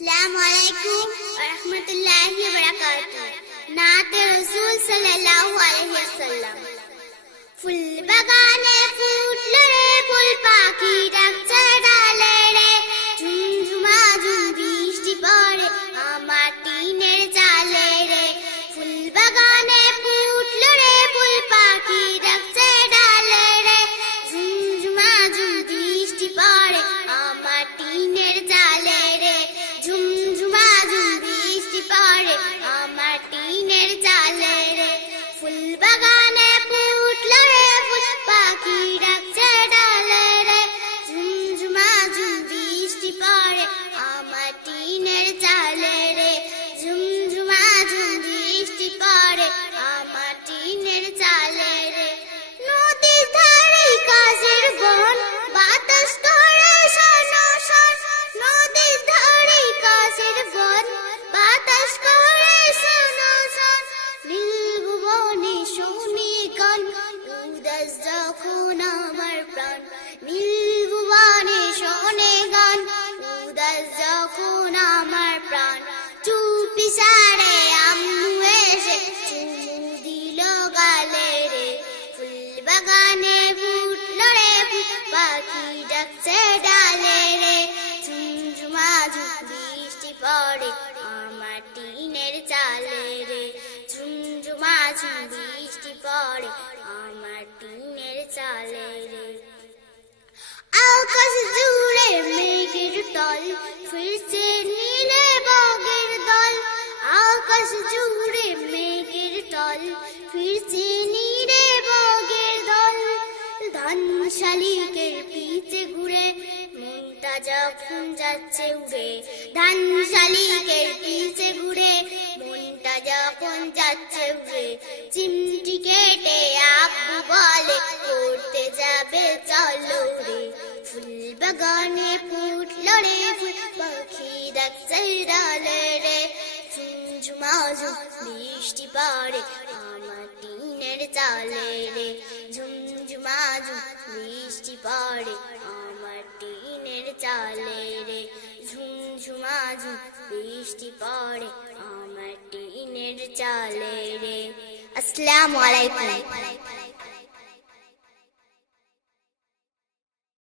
अस्सलामुअलैकुम वरहमतुल्लाहि वबरकातुहू। नात रसूल सल्लल्लाहु अलैहि वसल्लम। ফুল বাগানে ফুটলো রে ফুল পাখি ডাকছে ডালে রে, ঝুমঝুমা ঝুম বৃষ্টি পড়ে আমার টিনের চালে রে। ফুল বাগানে ফুটলো রে ফুল পাখি ডাকছে ডালে রে, ঝুমঝুমা ঝুম বৃষ্টি পড়ে আমার টিনের চালে রে। ঝুমঝুমা ঝুম বৃষ্টি পড়ে আমার টিনের চালে রে। ফুল বাগানে ফুটলো রে ফুল পাখি ডাকছে ডালে রে, ঝুমঝুমা ঝুম বৃষ্টি পড়ে আমার টিনের চালে রে। ঝুমঝুমা ঝুম বৃষ্টি পড়ে আমার টিনের চালে রে। নদীর ধারে কাশের বন বাতাস করে শোনো শোন, নদীর ধারে কাশের বন বাতাস করে শোনো শোন। নীল ভুবনে শুনি গান উদাস যখন আমার প্রাণ, নীল ভুবনে শোনে গান উদাস যখন আমার প্রাণ। চুপি সারে আম্মু এসে চুমু দিল গালে রে। ফুল বাগানে ফুটলো রে ফুল পাখি ডাকছে ডালে রে, ঝুমঝুমা ঝুম বৃষ্টি পড়ে আমার টিনের চালে রে। ঝুমঝুমা ঝুম বৃষ্টি পড়ে আমার টিনের চালে রে। আকাশ জুড়ে মেঘের দল ফিরছে নীলে বগের দল, আকাশ জুড়ে মেঘের দল ফিরছে নীলে বগের দল। ধান শালিকের পিছে ঘুরে মনটা যখন যাচ্ছে উড়ে, ধান শালিকের পিছে ঘুরে মনটা যখন যাচ্ছে উড়ে। চিমটি কেটে আব্বু বলে করতে যাবে চলো রে। ফুল বাগানে ফুটলো রে ফুল পাখি ডাকছে ডালে রে, ঝুমঝুমা ঝুম বৃষ্টি পড়ে আমার টিনের চালে রে। ঝুমঝুমা ঝুম বৃষ্টি পড়ে আমার টিনের চালে রে। ঝুমঝুমা ঝুম বৃষ্টি পড়ে আমার টিনের চালে রে। আসসালামু আলাইকুম।